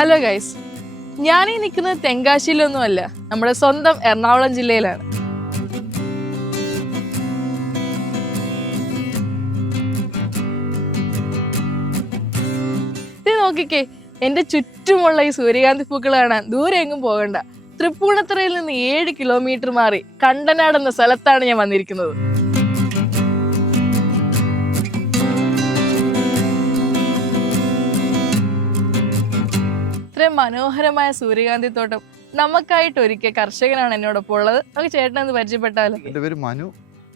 Hello guys, ഞാനീ നിൽക്കുന്നത് തെങ്കാശിയിലൊന്നുമല്ല, നമ്മുടെ സ്വന്തം എറണാകുളം ജില്ലയിലാണ്. ഇത് നോക്കിക്കേ, എൻ്റെ ചുറ്റുമുള്ള ഈ സൂര്യകാന്തി പൂക്കൾ കാണാൻ ദൂരെ എങ്ങും പോകണ്ട. തൃപ്പൂണിത്തുറയിൽ നിന്ന് 7 കിലോമീറ്റർ മാറി കണ്ടനാട് എന്ന സ്ഥലത്താണ് ഞാൻ വന്നിരിക്കുന്നത്. ഇത്രയും മനോഹരമായ സൂര്യകാന്തി തോട്ടം നമുക്കായിട്ട് ഒരുക്കിയ കർഷകനാണ് എന്നോടൊപ്പം ഉള്ളത്. നമുക്ക് ചേട്ടനൊന്ന് പരിചയപ്പെട്ടാലോ? എൻ്റെ പേര് മനു,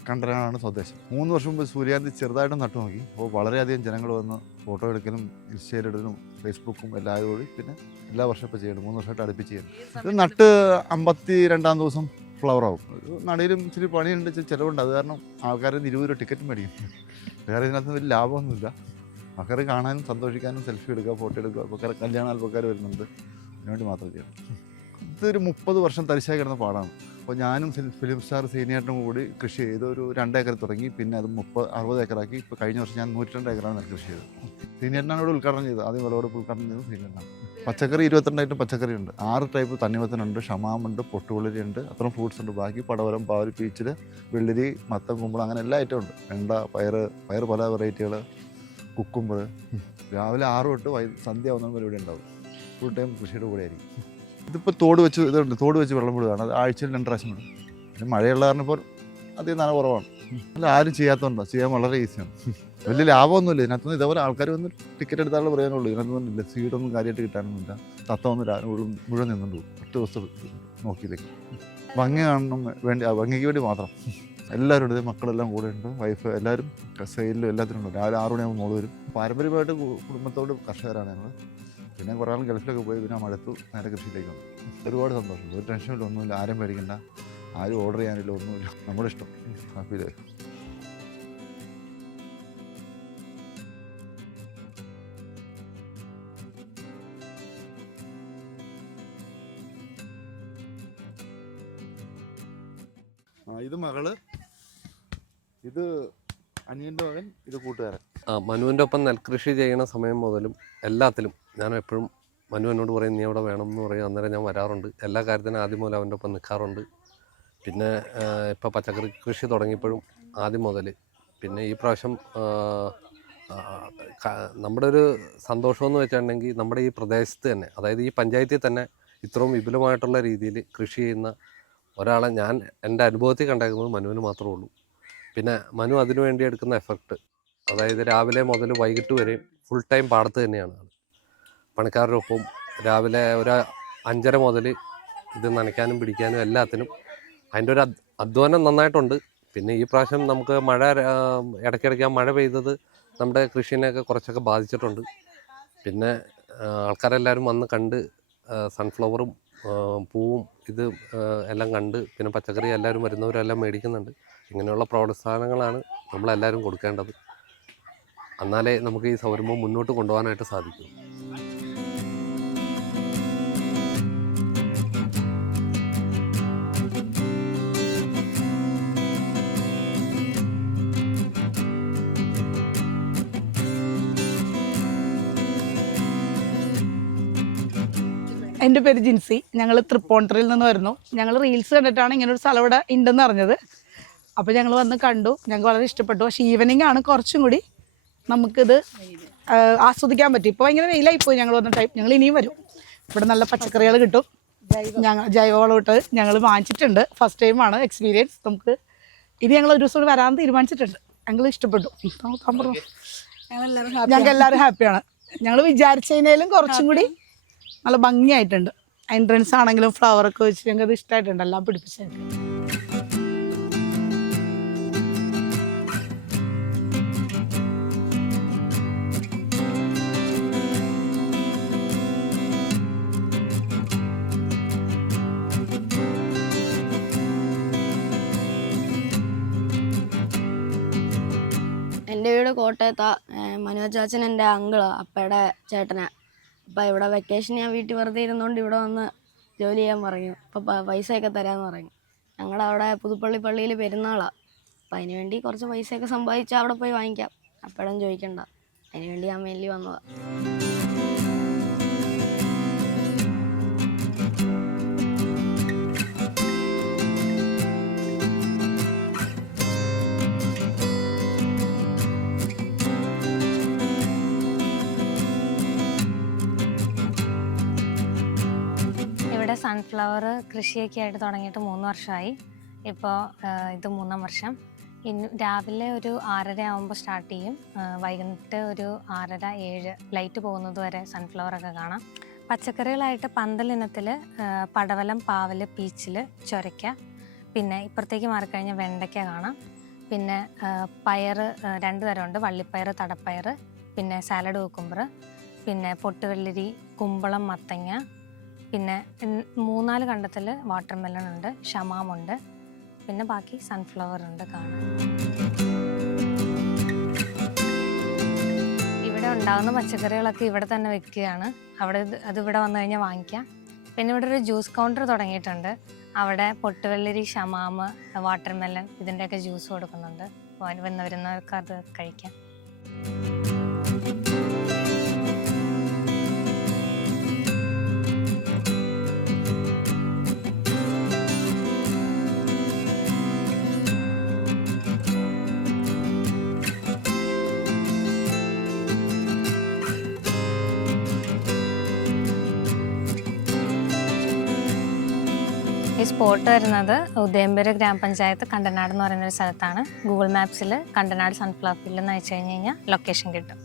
കണ്ടനാടാണ് സ്വദേശം. 3 വർഷം മുമ്പ് സൂര്യകാന്തി ചെറുതായിട്ട് നട്ടു നോക്കി. അപ്പോൾ വളരെയധികം ജനങ്ങൾ വന്ന് ഫോട്ടോ എടുക്കലും ഇൻസ്റ്റയിലിടലും ഫേസ്ബുക്കും എല്ലാവരും കൂടി പിന്നെ എല്ലാ വർഷം ഇപ്പോൾ ചെയ്യണം. 3 വർഷമായിട്ട് അടുപ്പിച്ച് ചെയ്യണം. ഇത് നട്ട് 52-ാം ദിവസം ഫ്ലവർ ആവും. ഒരു നടയിലും ഇച്ചിരി പണിയുണ്ട്, ഇച്ചിരി ചിലവുണ്ട്. അത് കാരണം ആൾക്കാർ 20 രൂപ ടിക്കറ്റ് മേടിക്കും. വേറെ ഇതിനകത്ത് വലിയ ലാഭമൊന്നുമില്ല. ആൾക്കാർ കാണാനും സന്തോഷിക്കാനും സെൽഫി എടുക്കുക, ഫോട്ടോ എടുക്കുക. ആൾക്കാർ കല്യാണ ആൾക്കാർ വരുന്നുണ്ട്, അതിനുവേണ്ടി മാത്രം ചെയ്യണം. ഇതൊരു 30 വർഷം തരിശായി കിടന്ന പാടാണ്. അപ്പോൾ ഞാനും ഫിലിം സ്റ്റാർ സീനിയേട്ടനും കൂടി കൃഷി ചെയ്ത് ഒരു 2 ഏക്കർ തുടങ്ങി. പിന്നെ അത് 60 ഏക്കറാക്കി. ഇപ്പോൾ കഴിഞ്ഞ വർഷം ഞാൻ 102 ഏക്കറാണ് കൃഷി ചെയ്തത്. സീനിയേട്ടനാണ് ഇവിടെ ഉദ്ഘാടനം ചെയ്തത്. ആദ്യം വിളവെടുപ്പ് ഉദ്ഘാടനം ചെയ്തത് സീനിയേട്ടനാണ്. പച്ചക്കറി 22 ഐറ്റം പച്ചക്കറി ഉണ്ട്. 6 ടൈപ്പ് തണ്ണിമത്തനുണ്ട്, ഷമാമുണ്ട്, പൊട്ടുപുളരി ഉണ്ട്, അത്രയും ഫ്രൂട്ട്സ് ഉണ്ട്. ബാക്കി പടവലം, പാവൽ, പീച്ചിൽ, വെള്ളരി, മത്തൻ, കുമ്പളം, അങ്ങനെ എല്ലാ ഐറ്റം ഉണ്ട്. വെണ്ട, പയർ പല വെറൈറ്റികൾ, കുക്കുമ്പർ. രാവിലെ 6 തൊട്ട് സന്ധ്യ ആവുന്ന ഇവിടെ ഉണ്ടാവും. ഫുൾ ടൈം കൃഷിയുടെ കൂടെ ആയിരിക്കും. ഇതിപ്പോൾ തോട് വെച്ച് വെള്ളം വിടുകയാണ്. അത് ആഴ്ചയിൽ 2 പ്രാവശ്യം വിടും. പിന്നെ മഴയുള്ള കാരണം ഇപ്പോൾ അധികം നന കുറവാണ്. അല്ല, ആരും ചെയ്യാത്തതുണ്ടോ? ചെയ്യാൻ വളരെ ഈസിയാണ്. വലിയ ലാഭമൊന്നുമില്ല ഇതിനകത്തുനിന്ന്. ഇതേപോലെ ആൾക്കാർ വന്ന് ടിക്കറ്റ് എടുത്താലുള്ള പറയാനുള്ളൂ. ഇതിനകത്തൊന്നും ഇല്ല, സീഡൊന്നും കാര്യമായിട്ട് കിട്ടാനൊന്നുമില്ല. തത്തമൊന്നും മുഴുവൻ നിന്നുണ്ട് 10 ദിവസം നോക്കിയിലേക്ക്. ഭംഗി കാണണം വേണ്ടി, ഭംഗിക്ക് വേണ്ടി മാത്രം. എല്ലാവരും ഉണ്ട്, മക്കളെല്ലാം കൂടെ ഉണ്ട്, വൈഫ്, എല്ലാവരും സെയിലും എല്ലാത്തിനും ഉണ്ട്. രാവിലെ 6 മണിയാകുമ്പോൾ മോള് വരും. പാരമ്പര്യമായിട്ട് കുടുംബത്തോട് കർഷകരാണ് ഞങ്ങൾ. പിന്നെ കുറേ ആൾ ഗൾഫിലൊക്കെ പോയി, പിന്നെ മടുത്തു, നേരെ കൃഷിയിലേക്ക് വന്നു. ഒരുപാട് സന്തോഷമുണ്ട്. ഒരു ടെൻഷനില്ല, ഒന്നുമില്ല, ആരും പേടിക്കണ്ട, ആരും ഓർഡർ ചെയ്യാനില്ല, ഒന്നുമില്ല. നമ്മുടെ ഇഷ്ടം. Happy life. ഇത് മകള്, ഇത് അനിയൻ്റെ മകൻ, ഇത് കൂട്ടുകാരൻ. മനുവിൻ്റെ ഒപ്പം നെൽകൃഷി ചെയ്യുന്ന സമയം മുതലും എല്ലാത്തിലും ഞാൻ എപ്പോഴും മനു എന്നോട് പറയും, നീ അവിടെ വേണം എന്ന് പറയും. അന്നേരം ഞാൻ വരാറുണ്ട്. എല്ലാ കാര്യത്തിനും ആദ്യം മുതൽ അവൻ്റെ ഒപ്പം നിൽക്കാറുണ്ട്. പിന്നെ ഇപ്പോൾ പച്ചക്കറി കൃഷി തുടങ്ങിയപ്പോഴും ആദ്യം മുതൽ. പിന്നെ ഈ പ്രാവശ്യം നമ്മുടെ ഒരു സന്തോഷമെന്ന് വെച്ചിട്ടുണ്ടെങ്കിൽ നമ്മുടെ ഈ പ്രദേശത്ത് തന്നെ, അതായത് ഈ പഞ്ചായത്തിൽ തന്നെ ഇത്രയും വിപുലമായിട്ടുള്ള രീതിയിൽ കൃഷി ചെയ്യുന്ന ഒരാളെ ഞാൻ എൻ്റെ അനുഭവത്തിൽ കണ്ടേക്കുന്നത് മനുവിന് മാത്രമേ ഉള്ളൂ. പിന്നെ മനു അതിനു വേണ്ടി എടുക്കുന്ന എഫർട്ട്, അതായത് രാവിലെ മുതൽ വൈകിട്ട് വരെ ഫുൾ ടൈം പാടത്ത് തന്നെയാണ്. പണിക്കാരുടെ ഒപ്പം രാവിലെ ഒരു 5:30 മുതൽ ഇത് നനയ്ക്കാനും പിടിക്കാനും എല്ലാത്തിനും അതിൻ്റെ ഒരു അധ്വാനം നന്നായിട്ടുണ്ട്. പിന്നെ ഈ പ്രാവശ്യം നമുക്ക് മഴ ഇടയ്ക്കിടയ്ക്ക് മഴ പെയ്തത് നമ്മുടെ കൃഷിനെയൊക്കെ കുറച്ചൊക്കെ ബാധിച്ചിട്ടുണ്ട്. പിന്നെ ആൾക്കാരെല്ലാവരും വന്ന് കണ്ട് സൺഫ്ലവറും പൂവും ഇത് എല്ലാം കണ്ട്, പിന്നെ പച്ചക്കറി എല്ലാവരും വരുന്നവരെല്ലാം മേടിക്കുന്നുണ്ട്. ഇങ്ങനെയുള്ള പ്രോത്സാഹനങ്ങളാണ് നമ്മളെല്ലാവരും കൊടുക്കേണ്ടത്. എന്നാലേ നമുക്ക് ഈ സംരംഭം മുന്നോട്ട് കൊണ്ടുപോകാനായിട്ട് സാധിക്കും. എൻ്റെ പേര് ജിൻസി. ഞങ്ങൾ തൃപ്പൂണിത്തുറയിൽ നിന്ന് വരുന്നു. ഞങ്ങൾ റീൽസ് കണ്ടിട്ടാണ് ഇങ്ങനൊരു സ്ഥലം ഇവിടെ ഉണ്ടെന്ന് അറിഞ്ഞത്. അപ്പോൾ ഞങ്ങൾ വന്ന് കണ്ടു, ഞങ്ങൾക്ക് വളരെ ഇഷ്ടപ്പെട്ടു. പക്ഷേ ഈവനിങ് ആണ് കുറച്ചും കൂടി നമുക്കിത് ആസ്വദിക്കാൻ പറ്റും. ഇപ്പോൾ ഭയങ്കര വെയിലായിപ്പോയി ഞങ്ങൾ വന്ന ടൈം. ഞങ്ങൾ ഇനിയും വരും. ഇവിടെ നല്ല പച്ചക്കറികൾ കിട്ടും. ഞങ്ങൾ ജൈവവളം ഇട്ട് ഞങ്ങൾ വാങ്ങിച്ചിട്ടുണ്ട്. ഫസ്റ്റ് ടൈമാണ് എക്സ്പീരിയൻസ്. നമുക്ക് ഇനി ഞങ്ങൾ ഒരു ദിവസം വരാൻ തീരുമാനിച്ചിട്ടുണ്ട്. ഞങ്ങൾ ഇഷ്ടപ്പെട്ടു. ഞങ്ങൾക്ക് എല്ലാവരും ഹാപ്പിയാണ്. ഞങ്ങൾ വിചാരിച്ചതിനേലും കുറച്ചും കൂടി നല്ല ഭംഗിയായിട്ടുണ്ട്. എൻട്രൻസ് ആണെങ്കിലും ഫ്ലവറൊക്കെ വെച്ച് ഞങ്ങൾക്ക് അത് ഇഷ്ടമായിട്ടുണ്ട്. എല്ലാം പിടിപ്പിച്ചത്. എൻ്റെ വീട് കോട്ടയത്താ. മനോജ് ചാച്ചൻ എൻ്റെ അങ്കിളാണ്, അപ്പയുടെ ചേട്ടനാ. അപ്പം ഇവിടെ വെക്കേഷൻ ഞാൻ വീട്ടിൽ വെറുതെ ഇരുന്നുകൊണ്ട് ഇവിടെ വന്ന് ജോലി ചെയ്യാൻ പറഞ്ഞു. അപ്പം പൈസയൊക്കെ തരാമെന്ന് പറഞ്ഞു. ഞങ്ങളവിടെ പുതുപ്പള്ളി പള്ളിയിൽ പെരുന്നാളാണ്. അപ്പം അതിന് വേണ്ടി കുറച്ച് പൈസയൊക്കെ സമ്പാദിച്ചാൽ അവിടെ പോയി വാങ്ങിക്കാം. അപ്പോഴും ചോദിക്കണ്ട, അതിന് വേണ്ടി ഞാൻ മെല്ലി വന്നതാണ്. ഇവിടെ സൺഫ്ലവർ കൃഷിയൊക്കെ ആയിട്ട് തുടങ്ങിയിട്ട് 3 വർഷമായി. ഇപ്പോൾ ഇത് 3-ാം വർഷം. ഇന്ന് രാവിലെ ഒരു 6:30 ആകുമ്പോൾ സ്റ്റാർട്ട് ചെയ്യും. വൈകിട്ട് ഒരു 6:30-7 ലൈറ്റ് പോകുന്നത് വരെ സൺഫ്ലവറൊക്കെ കാണാം. പച്ചക്കറികളായിട്ട് പന്തലിനത്തിൽ പടവലം, പാവൽ, പീച്ചിൽ, ചൊരയ്ക്ക, പിന്നെ ഇപ്പുറത്തേക്ക് മാറിക്കഴിഞ്ഞാൽ വെണ്ടയ്ക്ക കാണാം. പിന്നെ പയർ 2 തരമുണ്ട്, വള്ളിപ്പയർ, തടപ്പയർ, പിന്നെ സാലഡ് കുക്കുംബർ, പിന്നെ പൊട്ടുവെള്ളരി, കുമ്പളം, മത്തങ്ങ, പിന്നെ 3-4 കണ്ടത്തിൽ വാട്ടർ മെലൺ ഉണ്ട്, ഷമാമുണ്ട്, പിന്നെ ബാക്കി സൺഫ്ലവർ ഉണ്ട് കാണാൻ. ഇവിടെ ഉണ്ടാകുന്ന പച്ചക്കറികളൊക്കെ ഇവിടെ തന്നെ വെക്കുകയാണ്. അതിവിടെ വന്നു കഴിഞ്ഞാൽ വാങ്ങിക്കാം. പിന്നെ ഇവിടെ ഒരു ജ്യൂസ് കൗണ്ടർ തുടങ്ങിയിട്ടുണ്ട്. അവിടെ പൊട്ടുവെള്ളരി, ഷമാമ്, വാട്ടർ മെലൺ ഇതിൻ്റെയൊക്കെ ജ്യൂസ് കൊടുക്കുന്നുണ്ട്. വരുന്നവർക്ക് അത് കഴിക്കാം. ഈ സ്പോട്ട് വരുന്നത് ഉദയംപേര് ഗ്രാമപഞ്ചായത്ത് കണ്ടനാട് എന്ന് പറയുന്നൊരു സ്ഥലത്താണ്. ഗൂഗിൾ മാപ്സിൽ കണ്ടനാട് സൺഫ്ലവർ ഫീൽഡ് എന്ന് അയച്ചു കഴിഞ്ഞ് കഴിഞ്ഞാൽ ലൊക്കേഷൻ കിട്ടും.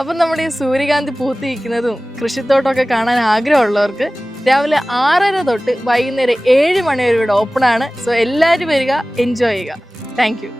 അപ്പം നമ്മുടെ ഈ സൂര്യകാന്തി പൂത്തിരിക്കുന്നതും കൃഷിത്തോട്ടമൊക്കെ കാണാൻ ആഗ്രഹമുള്ളവർക്ക് രാവിലെ 6:30 തൊട്ട് വൈകുന്നേരം 7 മണി വരെ ഇവിടെ ഓപ്പൺ ആണ്. സോ എല്ലാവരും വരിക, എൻജോയ് ചെയ്യുക. Thank you.